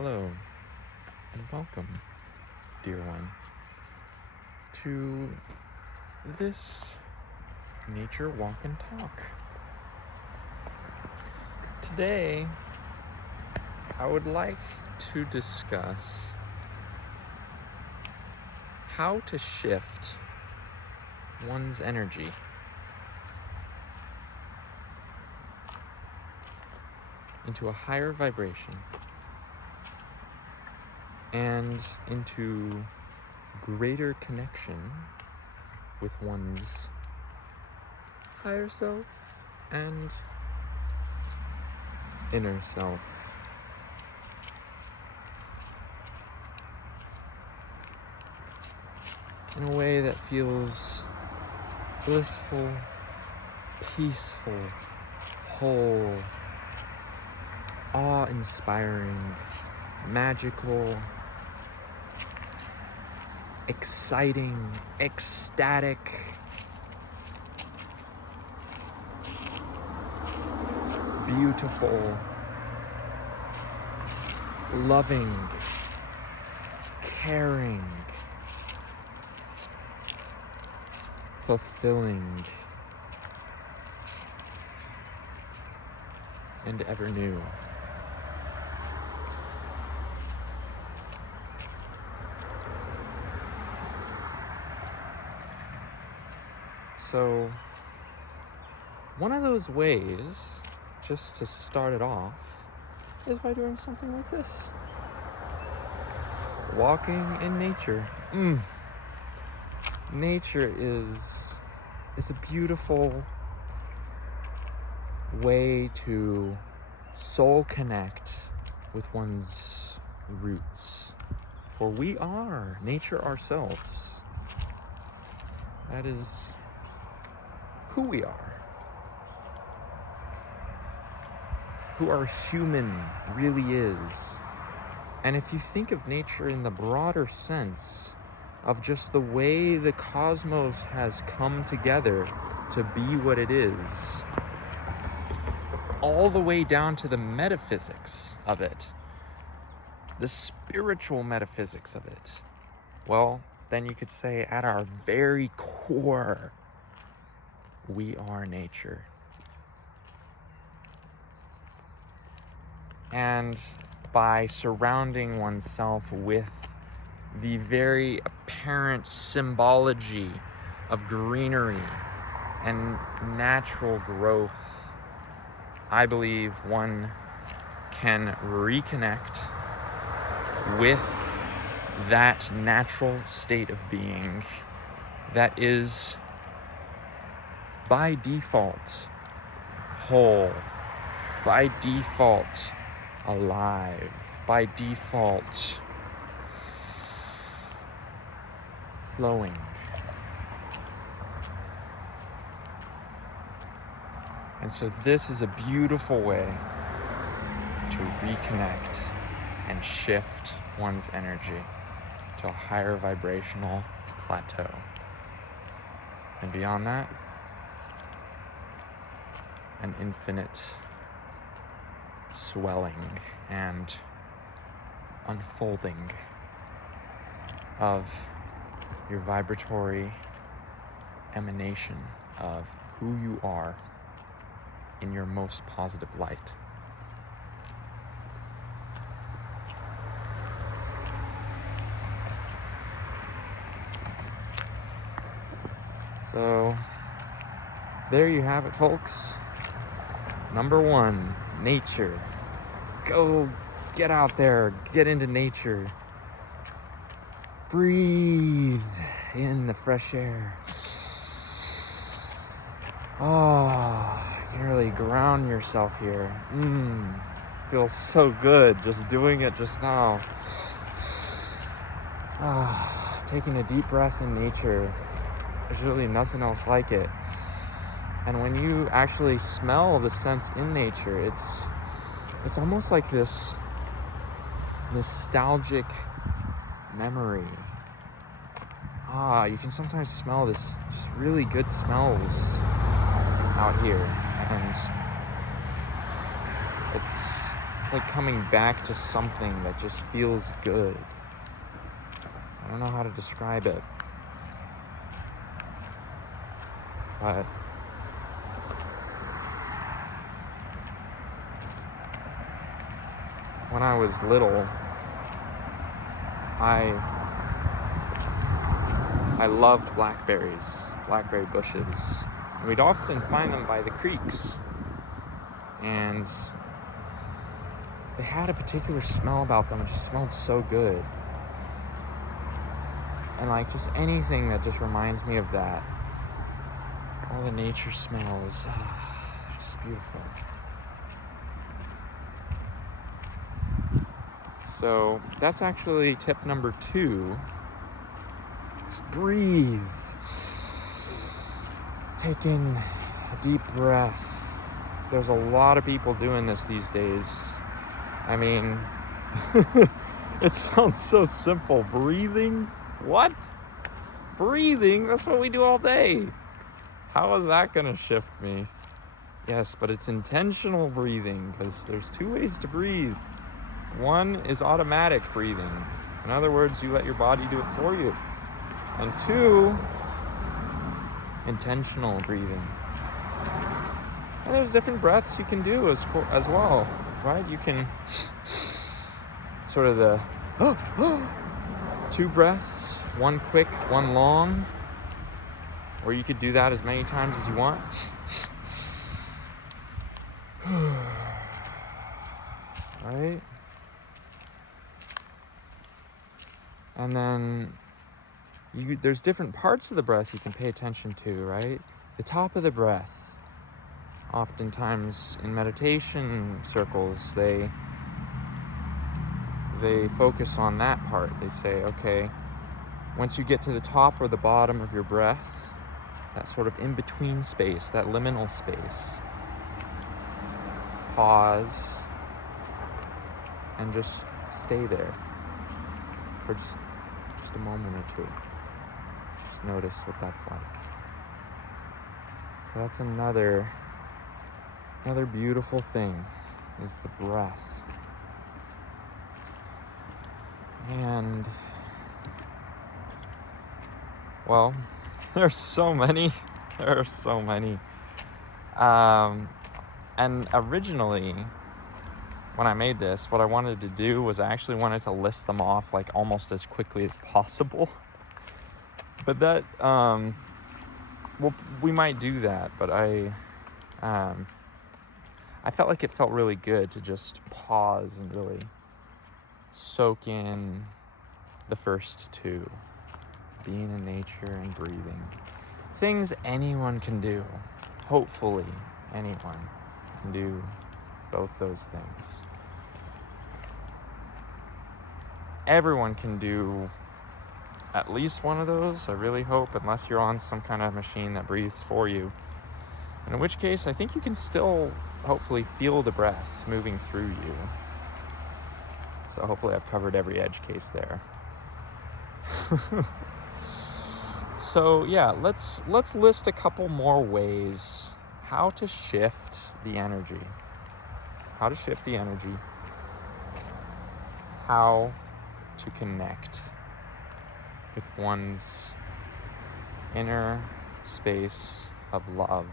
Hello, and welcome, dear one, to this nature walk and talk. Today, I would like to discuss how to shift one's energy into a higher vibration and into greater connection with one's higher self and inner self. In a way that feels blissful, peaceful, whole, awe-inspiring, magical, exciting, ecstatic, beautiful, loving, caring, fulfilling, and ever new. So, one of those ways, just to start it off, is by doing something like this. Walking in nature. Nature is a beautiful way to soul connect with one's roots. For we are nature ourselves. That is who we are. Who our human really is. And if you think of nature in the broader sense of just the way the cosmos has come together to be what it is, all the way down to the metaphysics of it, the spiritual metaphysics of it, well, then you could say at our very core, we are nature. And by surrounding oneself with the very apparent symbology of greenery and natural growth, I believe one can reconnect with that natural state of being that is by default whole, by default alive, by default flowing. And so this is a beautiful way to reconnect and shift one's energy to a higher vibrational plateau. And beyond that, an infinite swelling and unfolding of your vibratory emanation of who you are in your most positive light. So there you have it, folks. Number one, nature. Go get out there, get into nature. Breathe in the fresh air. Oh, you can really ground yourself here. Feels so good just doing it just now. Taking a deep breath in nature. There's really nothing else like it. And when you actually smell the scents in nature, it's almost like this nostalgic memory. You can sometimes smell this just really good smells out here, and it's it's like coming back to something that just feels good. I don't know how to describe it, but when I was little, I loved blackberry bushes. And we'd often find them by the creeks. And they had a particular smell about them. It just smelled so good. And like just anything that just reminds me of that. All the nature smells, they're just beautiful. So that's actually tip number 2. Just breathe. Take in a deep breath. There's a lot of people doing this these days. I mean, it sounds so simple. Breathing? What? Breathing? That's what we do all day. How is that gonna shift me? Yes, but it's intentional breathing, because there's 2 ways to breathe. One is automatic breathing. In other words, you let your body do it for you. And 2, intentional breathing. And there's different breaths you can do as well, right? You can sort of the 2 breaths, 1 quick, 1 long, or you could do that as many times as you want. Right? And then there's different parts of the breath you can pay attention to, right? The top of the breath. Oftentimes in meditation circles, they focus on that part. They say, okay, once you get to the top or the bottom of your breath, that sort of in-between space, that liminal space, pause and just stay there for just a moment or 2. Just notice what that's like. So that's another beautiful thing, is the breath. And well, there's so many. And originally, when I made this, what I wanted to do was I actually wanted to list them off like almost as quickly as possible. But that, well, we might do that, but I felt like it felt really good to just pause and really soak in the first 2, being in nature and breathing. Things anyone can do. Hopefully anyone can do both those things. Everyone can do at least one of those, I really hope, unless you're on some kind of machine that breathes for you. And in which case, I think you can still hopefully feel the breath moving through you. So hopefully I've covered every edge case there. So yeah, let's list a couple more ways how to shift the energy. How to shift the energy. How to connect with one's inner space of love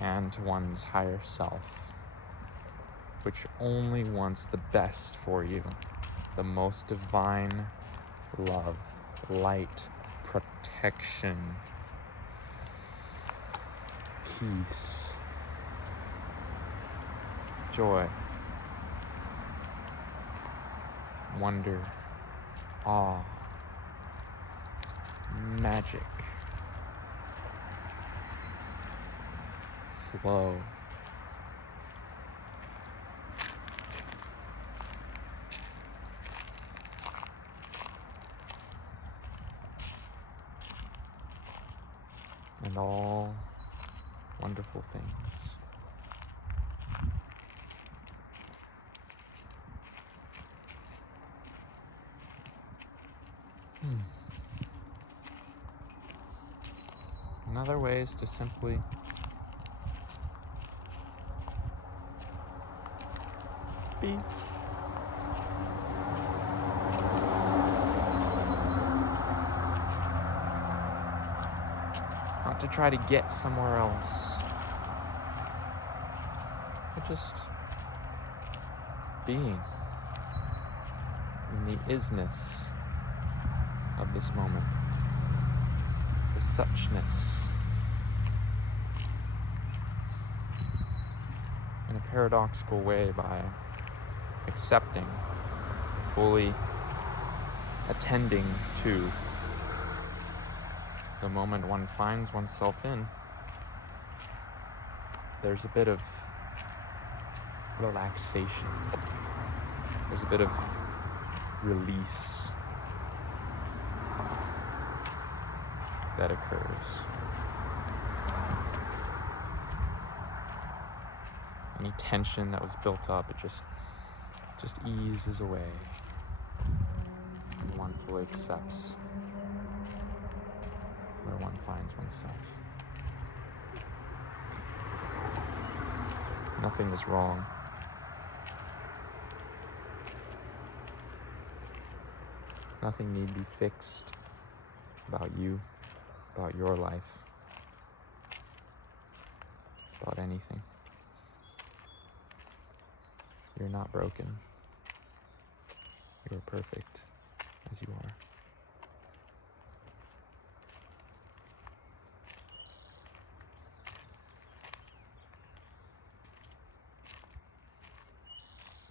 and to one's higher self, which only wants the best for you, the most divine love, light, protection, peace, joy, wonder, awe, magic, flow. And all wonderful things. Another way is to simply Be. Not to try to get somewhere else, but just being in the isness of this moment, the suchness. In a paradoxical way, by accepting, fully attending to the moment one finds oneself in, there's a bit of relaxation. There's a bit of release that occurs. Any tension that was built up, it just eases away, and one fully accepts where one finds oneself. Nothing is wrong. Nothing need be fixed about you, about your life, about anything. You're not broken. You are perfect as you are.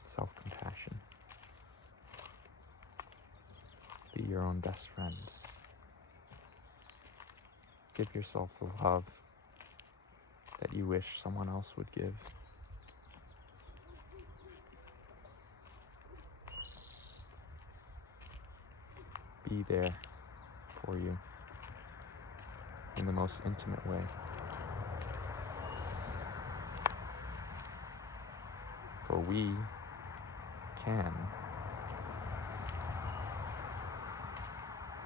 Self-compassion. Be your own best friend. Give yourself the love that you wish someone else would give. Be there for you in the most intimate way. For we can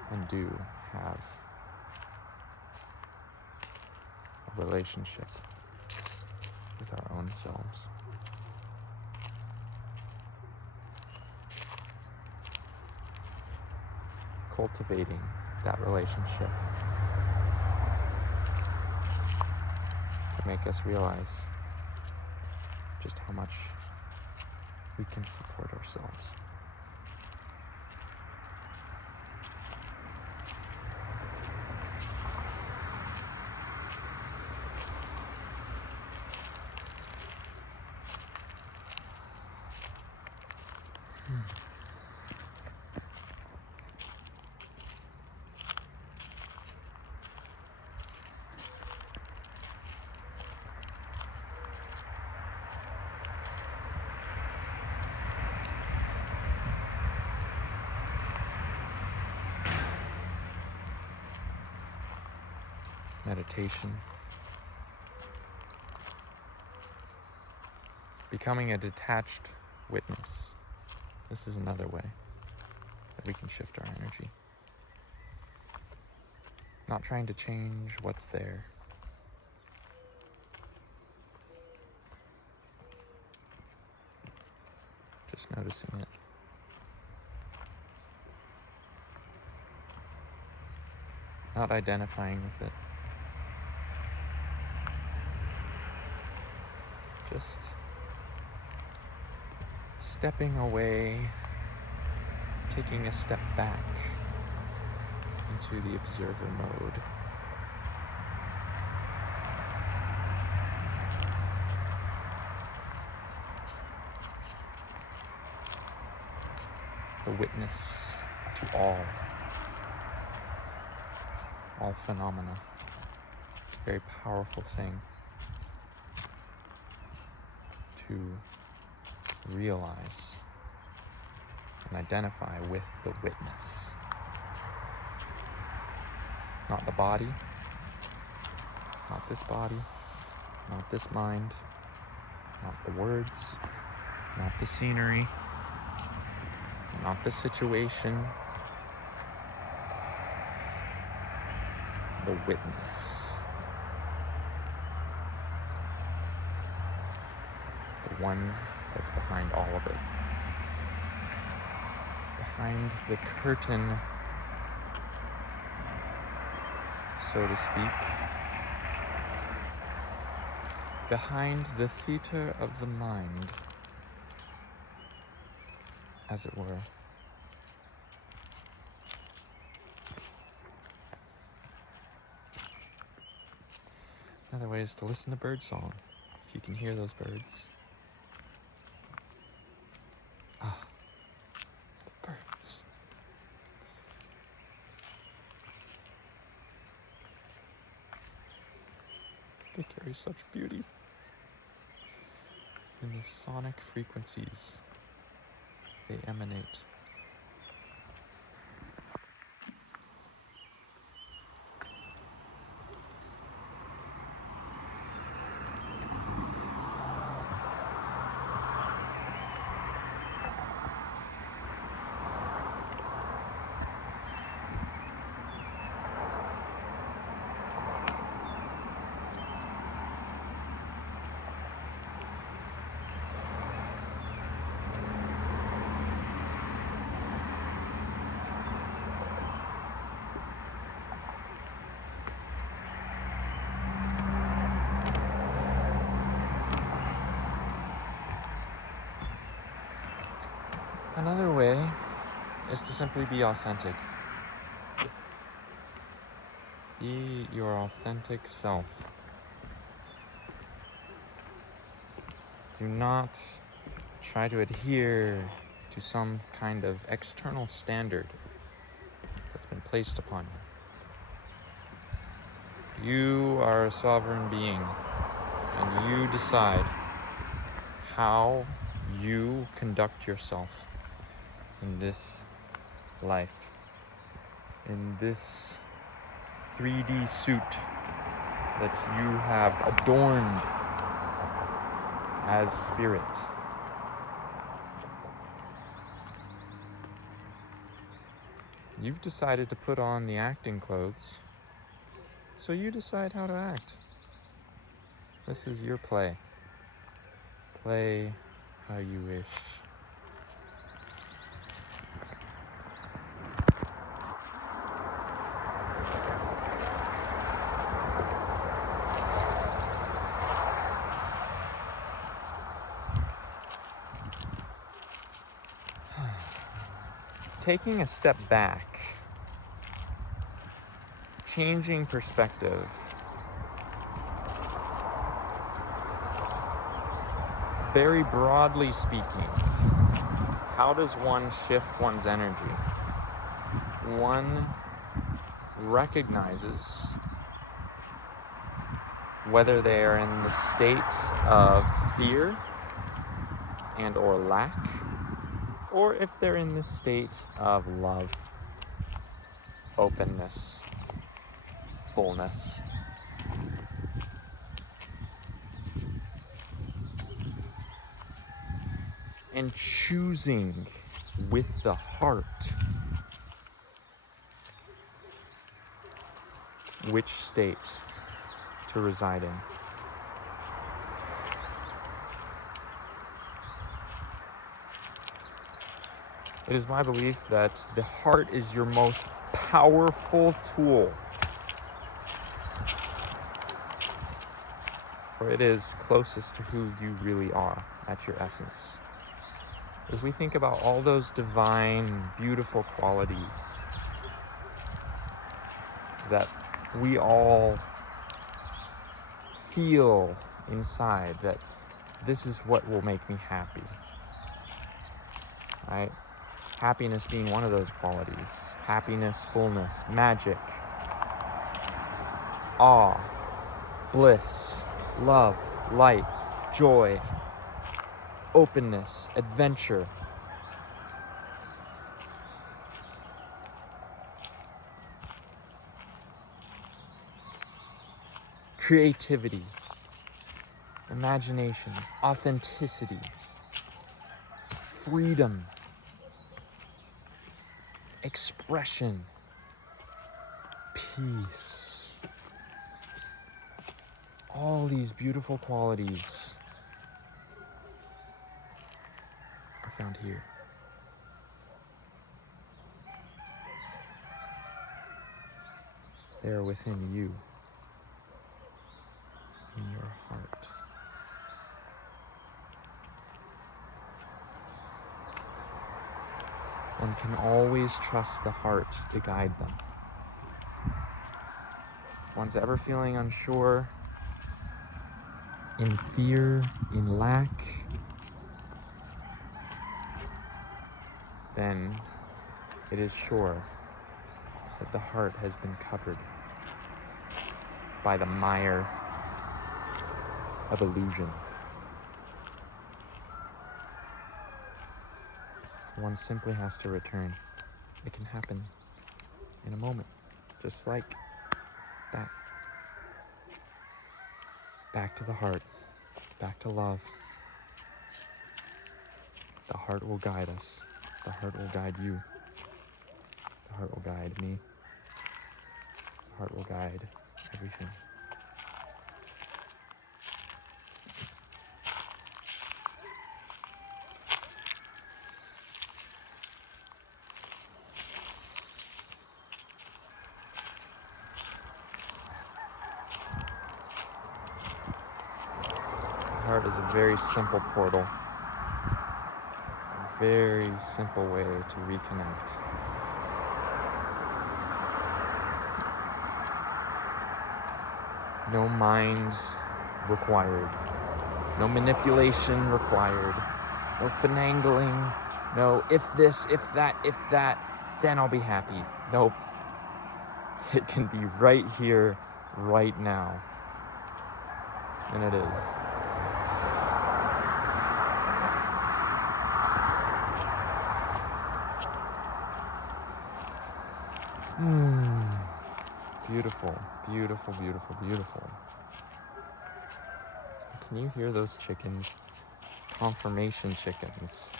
and do have a relationship with our own selves. Cultivating that relationship to make us realize just how much we can support ourselves. Meditation. Becoming a detached witness. This is another way that we can shift our energy. Not trying to change what's there. Just noticing it. Not identifying with it. Just stepping away, taking a step back into the observer mode. The witness to all phenomena. It's a very powerful thing to realize and identify with the witness. Not the body, not this body, not this mind, not the words, not the scenery, not the situation. The witness. The one that's behind all of it. Behind the curtain, so to speak. Behind the theater of the mind, as it were. Another way is to listen to birdsong, if you can hear those birds. Ah, the birds. They carry such beauty in the sonic frequencies they emanate. Another way is to simply be authentic. Be your authentic self. Do not try to adhere to some kind of external standard that's been placed upon you. You are a sovereign being, and you decide how you conduct yourself in this life, in this 3D suit that you have adorned as spirit. You've decided to put on the acting clothes, so you decide how to act. This is your play. Play how you wish. Taking a step back, changing perspective, very broadly speaking, how does one shift one's energy? One recognizes whether they are in the state of fear and or lack, or if they're in the state of love, openness, fullness. And choosing with the heart which state to reside in. It is my belief that the heart is your most powerful tool, for it is closest to who you really are at your essence. As we think about all those divine, beautiful qualities that we all feel inside, that this is what will make me happy, right? Happiness being one of those qualities. Happiness, fullness, magic, awe, bliss, love, light, joy, openness, adventure. Creativity, imagination, authenticity, freedom, expression, peace. All these beautiful qualities found here. They are within you, in your heart. One can always trust the heart to guide them. If one's ever feeling unsure, in fear, in lack, then it is sure that the heart has been covered by the mire of illusion. One simply has to return. It can happen in a moment, just like that. Back to the heart, back to love. The heart will guide us. The heart will guide you. The heart will guide me. The heart will guide everything. The heart is a very simple portal. A very simple way to reconnect. No mind required. No manipulation required. No finagling. No if this, if that, then I'll be happy. Nope. It can be right here, right now. And it is. Beautiful, beautiful, beautiful, beautiful. Can you hear those chickens? Confirmation chickens.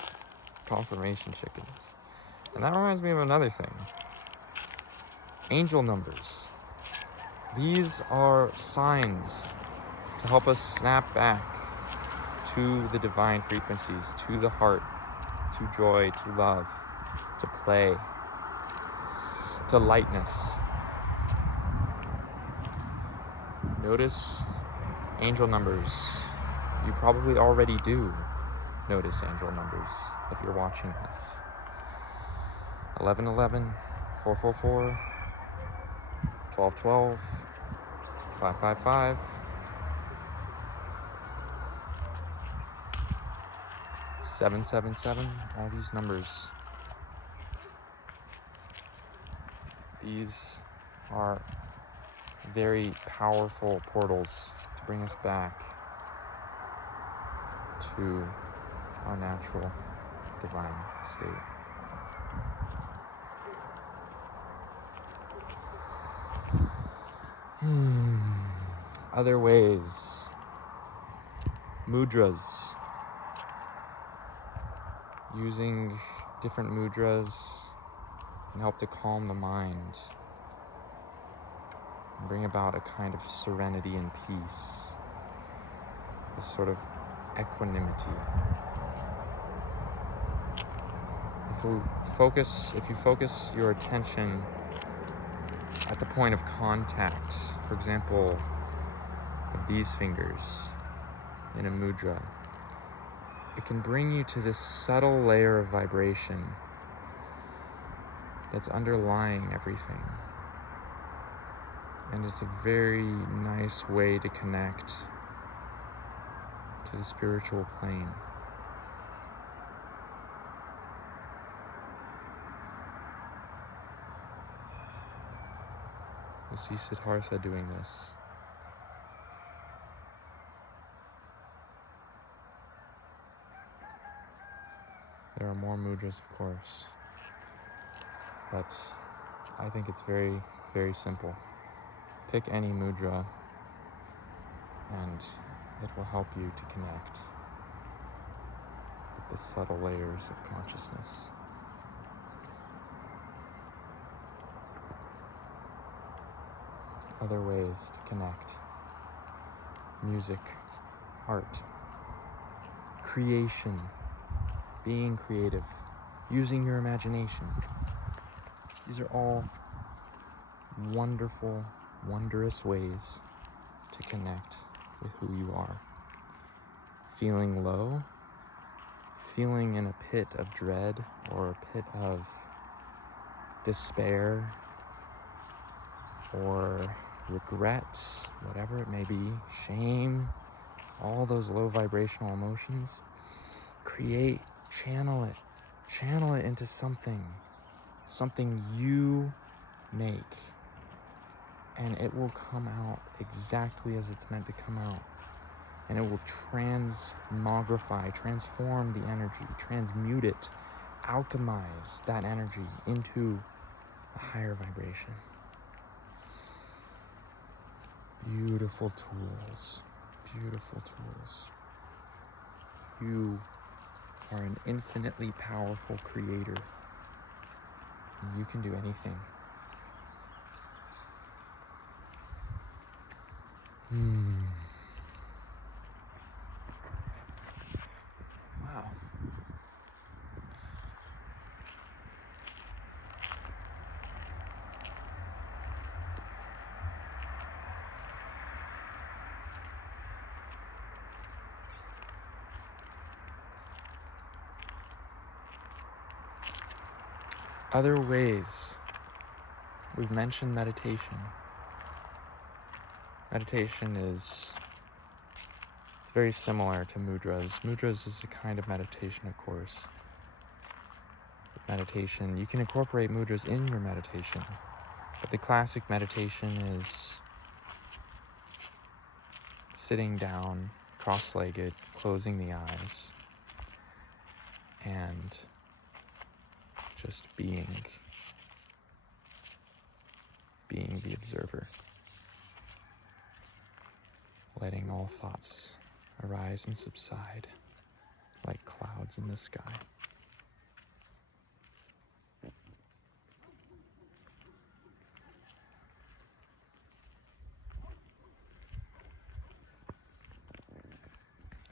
Confirmation chickens. And that reminds me of another thing. Angel numbers. These are signs to help us snap back to the divine frequencies, to the heart, to joy, to love, to play, to lightness. Notice angel numbers. You probably already do notice angel numbers if you're watching this. 1111, 444, 1212, 555, 777, all these numbers. These are very powerful portals to bring us back to our natural divine state. Other ways. Mudras. Using different mudras can help to calm the mind. Bring about a kind of serenity and peace, this sort of equanimity. If you focus your attention at the point of contact, for example, of these fingers in a mudra, it can bring you to this subtle layer of vibration that's underlying everything. And it's a very nice way to connect to the spiritual plane. You'll see Siddhartha doing this. There are more mudras, of course, but I think it's very, very simple. Pick any mudra and it will help you to connect with the subtle layers of consciousness. Other ways to connect. Music, art, creation, being creative, using your imagination. These are all wonderful, wondrous ways to connect with who you are. Feeling low, feeling in a pit of dread or a pit of despair or regret, whatever it may be, shame, all those low vibrational emotions, channel it into something you make, and it will come out exactly as it's meant to come out, and it will transform the energy, transmute it, alchemize that energy into a higher vibration. Beautiful tools. You are an infinitely powerful creator, and you can do anything. Wow. Other ways. We've mentioned meditation. Meditation it's very similar to mudras. Mudras is a kind of meditation, of course. Meditation, you can incorporate mudras in your meditation, but the classic meditation is sitting down, cross-legged, closing the eyes, and just being the observer, letting all thoughts arise and subside like clouds in the sky.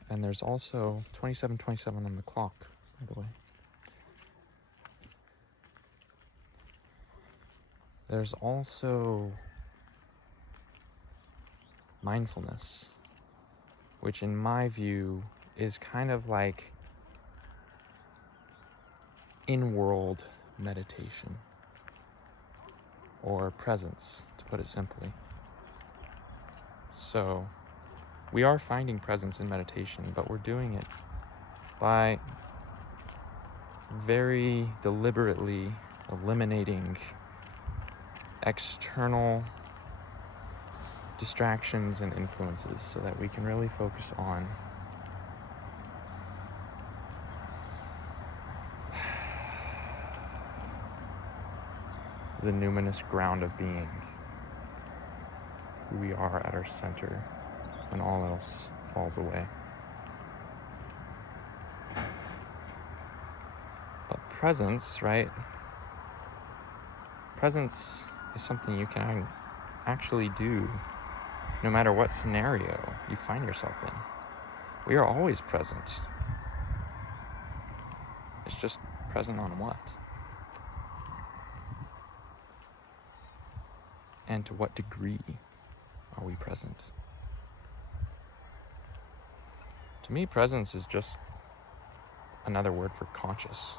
And there's also 27:27 on the clock, by the way. There's also mindfulness, which in my view is kind of like in-world meditation, or presence, to put it simply. So we are finding presence in meditation, but we're doing it by very deliberately eliminating external distractions and influences so that we can really focus on the numinous ground of being, who we are at our center when all else falls away. But presence, right? Presence is something you can actually do no matter what scenario you find yourself in. We are always present. It's just present on what? And to what degree are we present? To me, presence is just another word for conscious.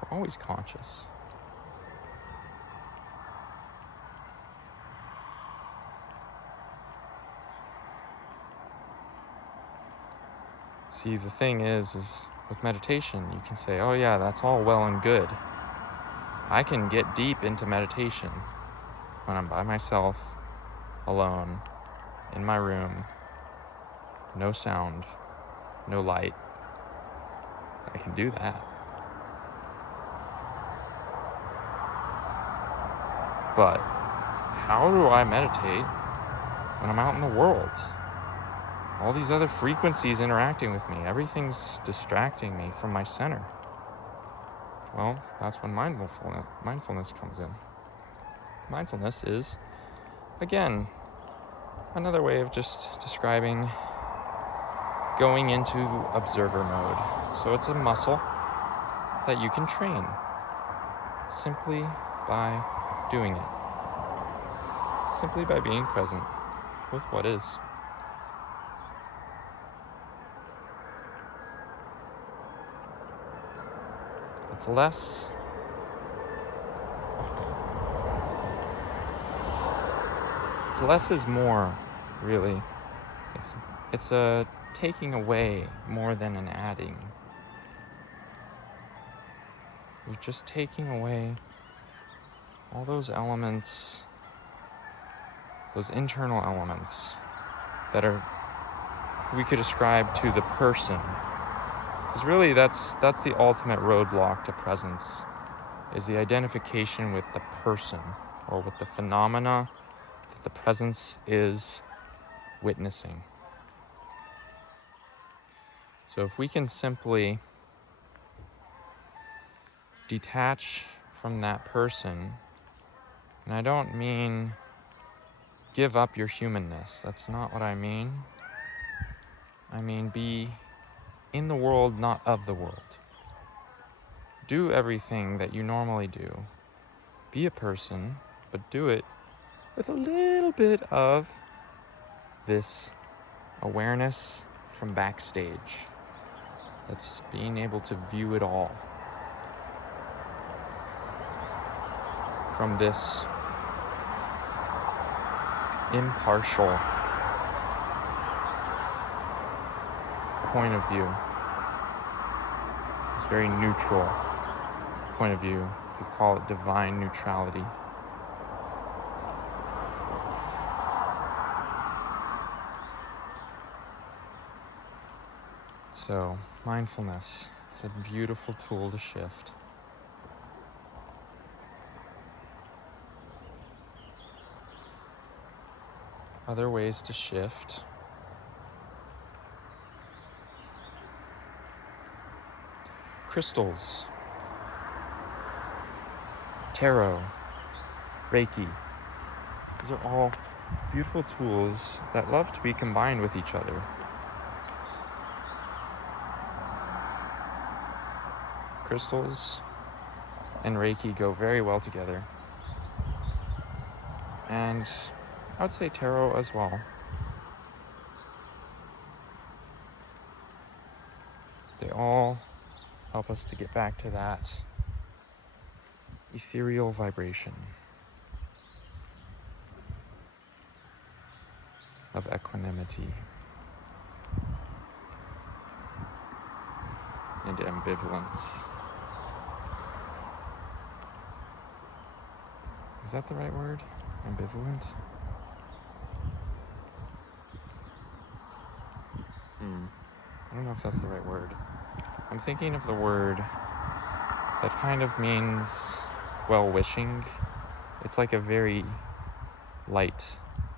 We're always conscious. See, the thing is with meditation, you can say, oh yeah, that's all well and good. I can get deep into meditation when I'm by myself, alone, in my room, no sound, no light. I can do that. But how do I meditate when I'm out in the world? All these other frequencies interacting with me, everything's distracting me from my center. Well, that's when mindfulness comes in. Mindfulness is, again, another way of just describing going into observer mode. So it's a muscle. that you can train simply by doing it. Simply by being present with what is. It's less is more, really. It's a taking away more than an adding. You're just taking away all those elements, those internal elements that we could ascribe to the person. Because really that's the ultimate roadblock to presence, is the identification with the person, or with the phenomena that the presence is witnessing. So if we can simply detach from that person, and I don't mean give up your humanness, that's not what I mean. I mean be in the world, not of the world. Do everything that you normally do. Be a person, but do it with a little bit of this awareness from backstage. That's being able to view it all from this impartial point of view, this very neutral point of view. We call it divine neutrality. So, mindfulness, it's a beautiful tool to shift. Other ways to shift. Crystals, tarot, Reiki. These are all beautiful tools that love to be combined with each other. Crystals and Reiki go very well together. And I would say tarot as well. They all help us to get back to that ethereal vibration of equanimity and ambivalence. Is that the right word? Ambivalent? I don't know if that's the right word. I'm thinking of the word that kind of means well-wishing. It's like a very light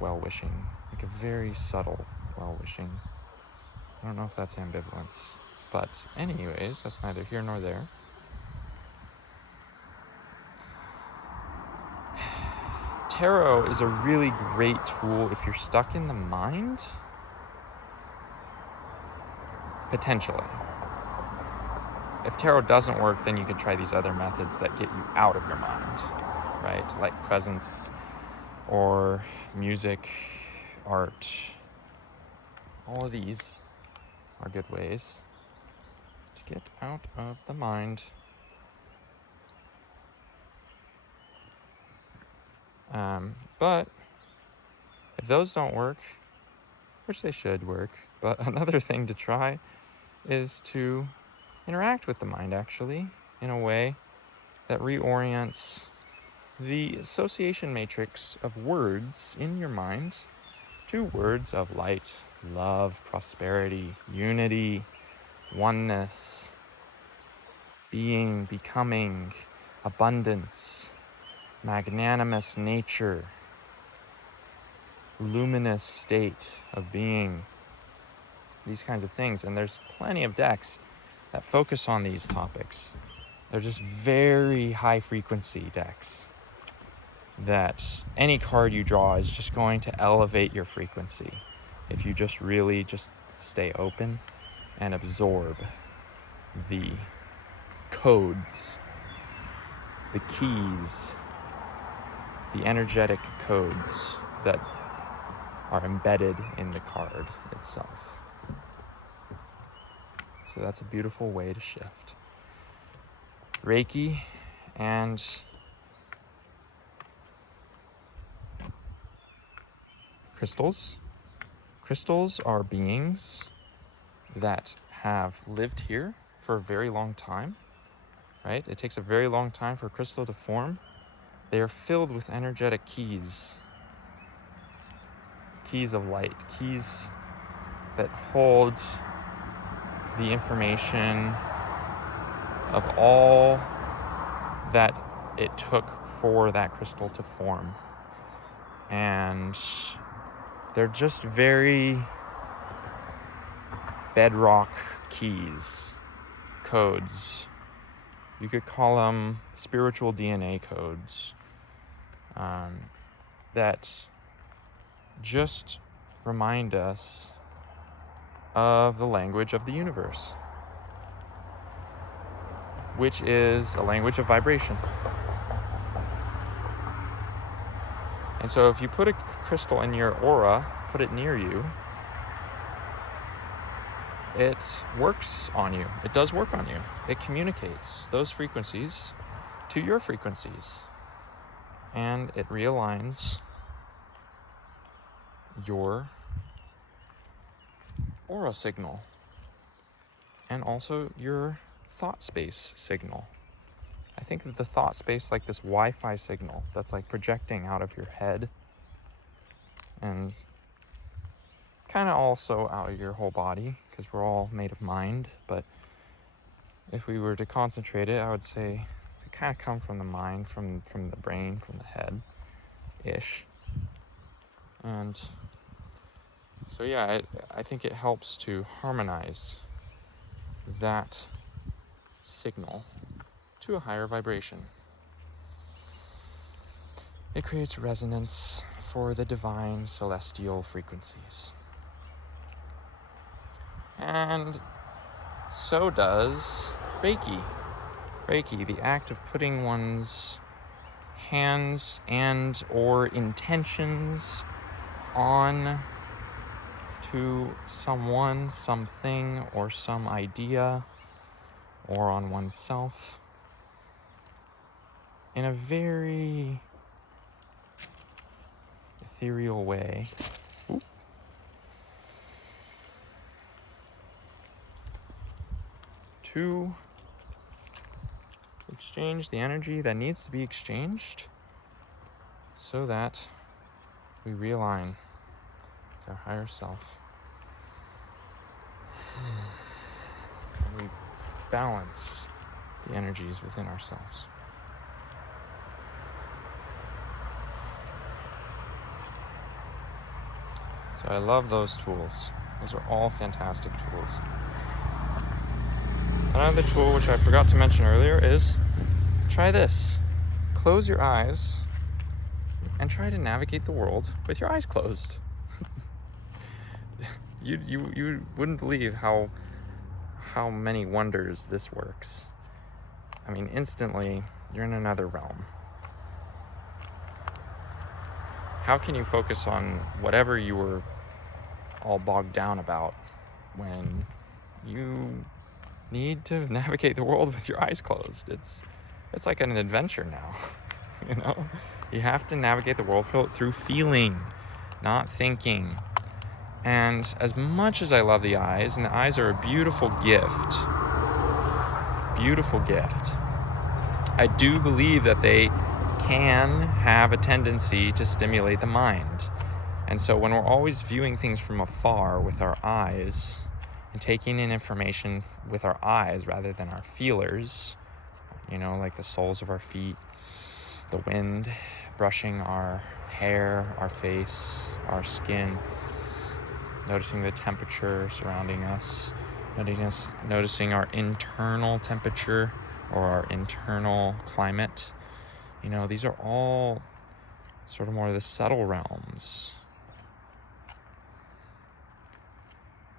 well-wishing, like a very subtle well-wishing. I don't know if that's ambivalence, but anyways, that's neither here nor there. Tarot is a really great tool if you're stuck in the mind, potentially. If tarot doesn't work, then you could try these other methods that get you out of your mind, right? Like presence or music, art. All of these are good ways to get out of the mind. But if those don't work, which they should work, but another thing to try is to interact with the mind, actually, in a way that reorients the association matrix of words in your mind to words of light, love, prosperity, unity, oneness, being, becoming, abundance, magnanimous nature, luminous state of being, these kinds of things. And there's plenty of decks that focus on these topics. They're just very high frequency decks that any card you draw is just going to elevate your frequency if you just really just stay open and absorb the codes, the keys, the energetic codes that are embedded in the card itself. So that's a beautiful way to shift. Reiki and crystals. Crystals are beings that have lived here for a very long time, right? It takes a very long time for a crystal to form. They are filled with energetic keys. Keys of light, keys that hold the information of all that it took for that crystal to form. And they're just very bedrock keys, codes. You could call them spiritual DNA codes that just remind us of the language of the universe, which is a language of vibration. And so if you put a crystal in your aura, put it near you, it works on you. It does work on you. It communicates those frequencies to your frequencies. And it realigns your aura signal and also your thought space signal. I think of the thought space like this Wi-Fi signal that's like projecting out of your head and kind of also out of your whole body, because we're all made of mind. But if we were to concentrate it, I would say they kind of come from the mind, from the brain, from the head ish. And so yeah, I think it helps to harmonize that signal to a higher vibration. It creates resonance for the divine celestial frequencies. And so does Reiki. Reiki, the act of putting one's hands and or intentions on to someone, something, or some idea, or on oneself in a very ethereal way. To exchange the energy that needs to be exchanged so that we realign with our higher self. And we balance the energies within ourselves. So I love those tools. Those are all fantastic tools. Another tool which I forgot to mention earlier is try this. Close your eyes and try to navigate the world with your eyes closed. You wouldn't believe how many wonders this works. I mean, instantly you're in another realm. How can you focus on whatever you were all bogged down about when you need to navigate the world with your eyes closed? It's like an adventure now. You know, you have to navigate the world through feeling, not thinking. And as much as I love the eyes, and the eyes are a beautiful gift, I do believe that they can have a tendency to stimulate the mind. And so when we're always viewing things from afar with our eyes and taking in information with our eyes rather than our feelers, you know, like the soles of our feet, the wind brushing our hair, our face, our skin, noticing the temperature surrounding us, noticing our internal temperature or our internal climate. You know, these are all sort of more of the subtle realms.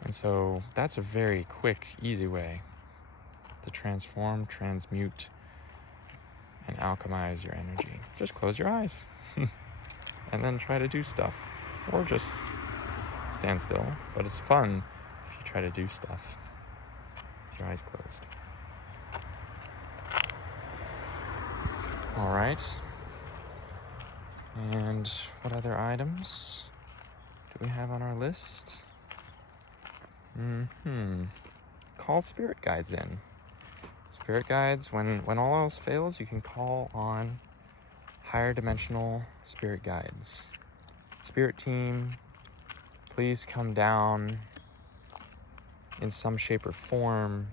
And so that's a very quick, easy way to transform, transmute, and alchemize your energy. Just close your eyes and then try to do stuff, or just stand still. But it's fun if you try to do stuff with your eyes closed. All right. And what other items do we have on our list? Call spirit guides in. Spirit guides, when all else fails, you can call on higher dimensional spirit guides. Spirit team, please come down in some shape or form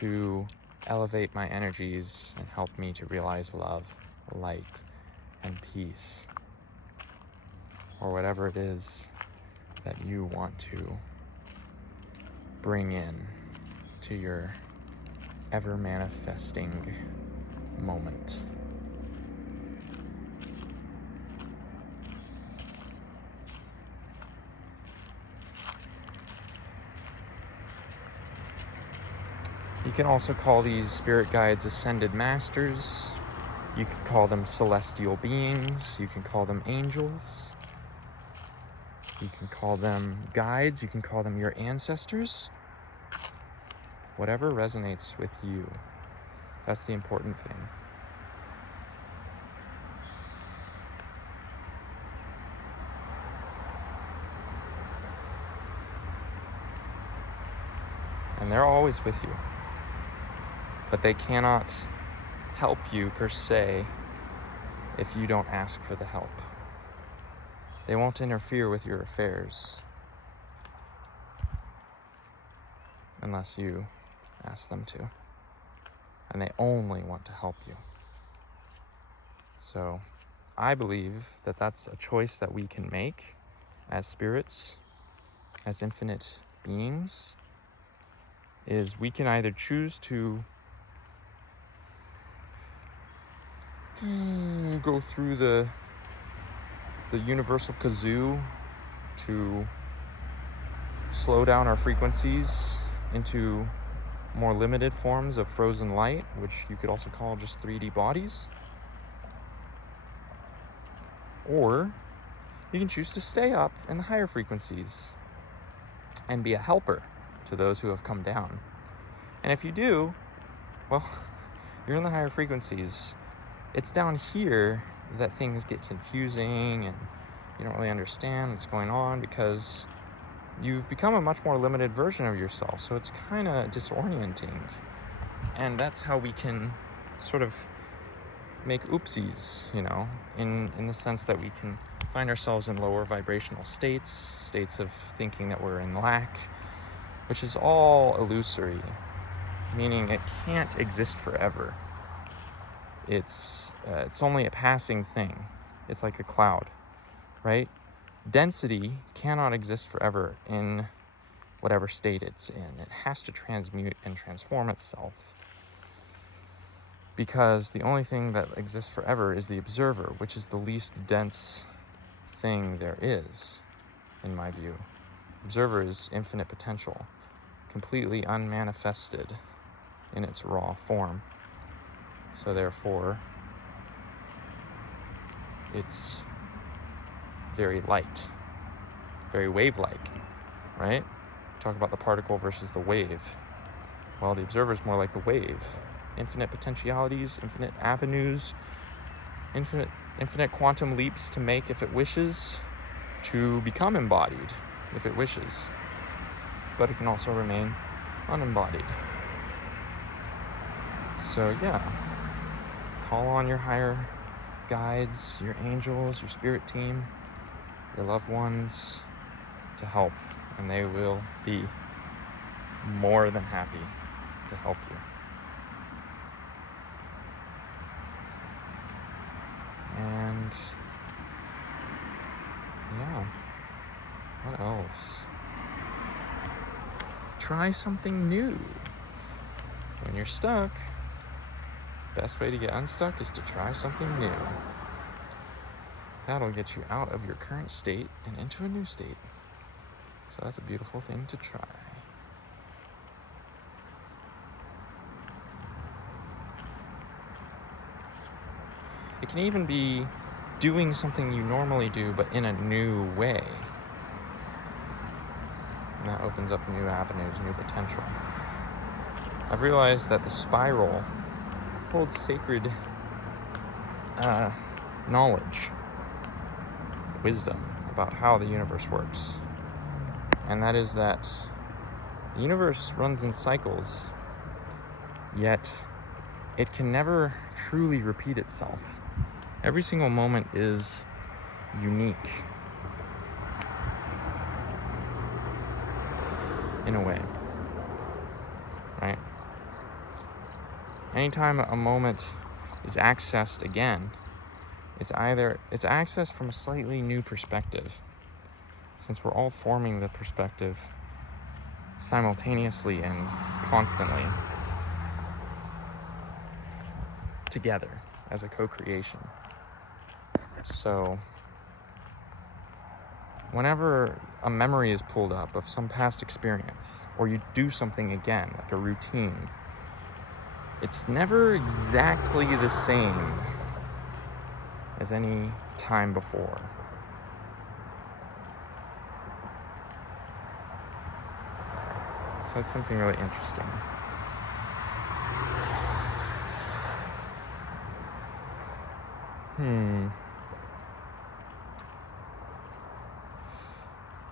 to elevate my energies and help me to realize love, light, and peace, or whatever it is that you want to bring in to your ever manifesting moment. You can also call these spirit guides ascended masters. You can call them celestial beings. You can call them angels. You can call them guides. You can call them your ancestors. Whatever resonates with you. That's the important thing. And they're always with you. But they cannot help you per se if you don't ask for the help. They won't interfere with your affairs unless you ask them to. And they only want to help you. So I believe that that's a choice that we can make as spirits, as infinite beings, is we can either choose to go through the universal kazoo to slow down our frequencies into more limited forms of frozen light, which you could also call just 3D bodies. Or you can choose to stay up in the higher frequencies and be a helper to those who have come down. And if you do, well, you're in the higher frequencies. It's down here that things get confusing and you don't really understand what's going on because you've become a much more limited version of yourself. So it's kind of disorienting. And that's how we can sort of make oopsies, you know, in the sense that we can find ourselves in lower vibrational states of thinking that we're in lack, which is all illusory, meaning it can't exist forever. It's only a passing thing. It's like a cloud, right? Density cannot exist forever in whatever state it's in. It has to transmute and transform itself, because the only thing that exists forever is the observer, which is the least dense thing there is, in my view. Observer is infinite potential, completely unmanifested in its raw form. So therefore, it's very light, very wave-like, right? Talk about the particle versus the wave. Well, the observer is more like the wave. Infinite potentialities, infinite avenues, infinite quantum leaps to make if it wishes, to become embodied if it wishes. But it can also remain unembodied. So yeah, call on your higher guides, your angels, your spirit team, your loved ones to help, and they will be more than happy to help you. And yeah, what else? Try something new. When you're stuck, best way to get unstuck is to try something new. That'll get you out of your current state and into a new state. So that's a beautiful thing to try. It can even be doing something you normally do, but in a new way. And that opens up new avenues, new potential. I've realized that the spiral holds sacred knowledge, wisdom about how the universe works. And that is that the universe runs in cycles, yet it can never truly repeat itself. Every single moment is unique in a way, right? Anytime a moment is accessed again, it's accessed from a slightly new perspective, since we're all forming the perspective simultaneously and constantly together as a co-creation. So whenever a memory is pulled up of some past experience, or you do something again, like a routine, it's never exactly the same as any time before. So that's something really interesting.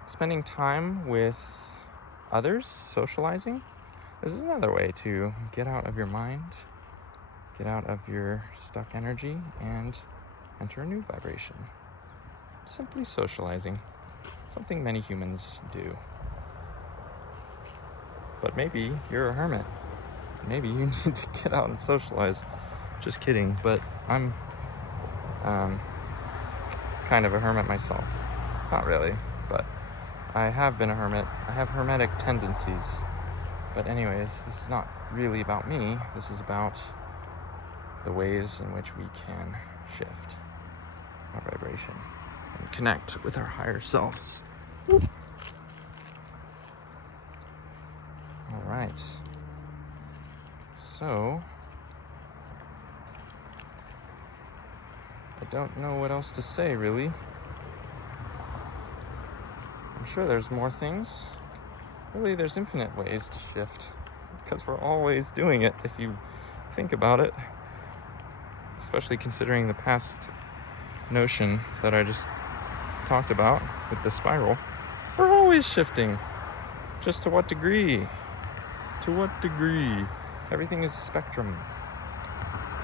Spending time with others, socializing, this is another way to get out of your mind, get out of your stuck energy, and enter a new vibration. Simply socializing, something many humans do. But maybe you're a hermit. Maybe you need to get out and socialize. Just kidding, but I'm kind of a hermit myself. Not really, but I have been a hermit. I have hermetic tendencies. But anyways, this is not really about me. This is about the ways in which we can shift our vibration and connect with our higher selves. All right. So, I don't know what else to say, really. I'm sure there's more things. Really, there's infinite ways to shift, because we're always doing it if you think about it. Especially considering the past notion that I just talked about with the spiral. We're always shifting. Just to what degree? To what degree? Everything is a spectrum.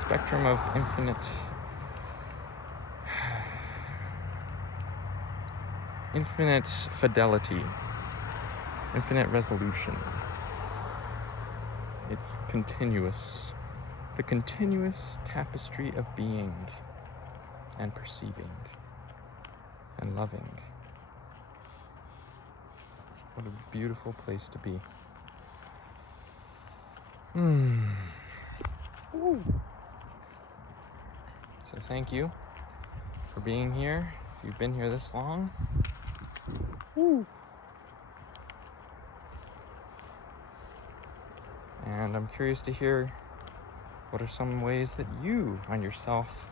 Spectrum of infinite fidelity, infinite resolution. It's continuous. The continuous tapestry of being and perceiving and loving. What a beautiful place to be. So thank you for being here. If you've been here this long. And I'm curious to hear, what are some ways that you find yourself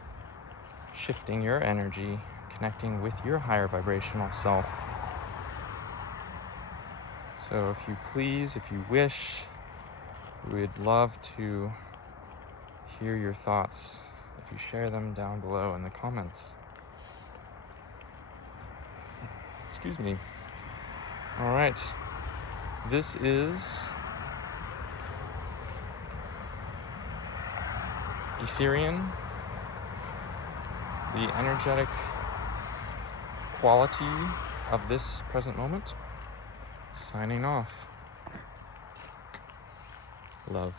shifting your energy, connecting with your higher vibrational self? So if you please, if you wish, we would love to hear your thoughts if you share them down below in the comments. Excuse me. All right. This is Etherian, the energetic quality of this present moment. Signing off. Love.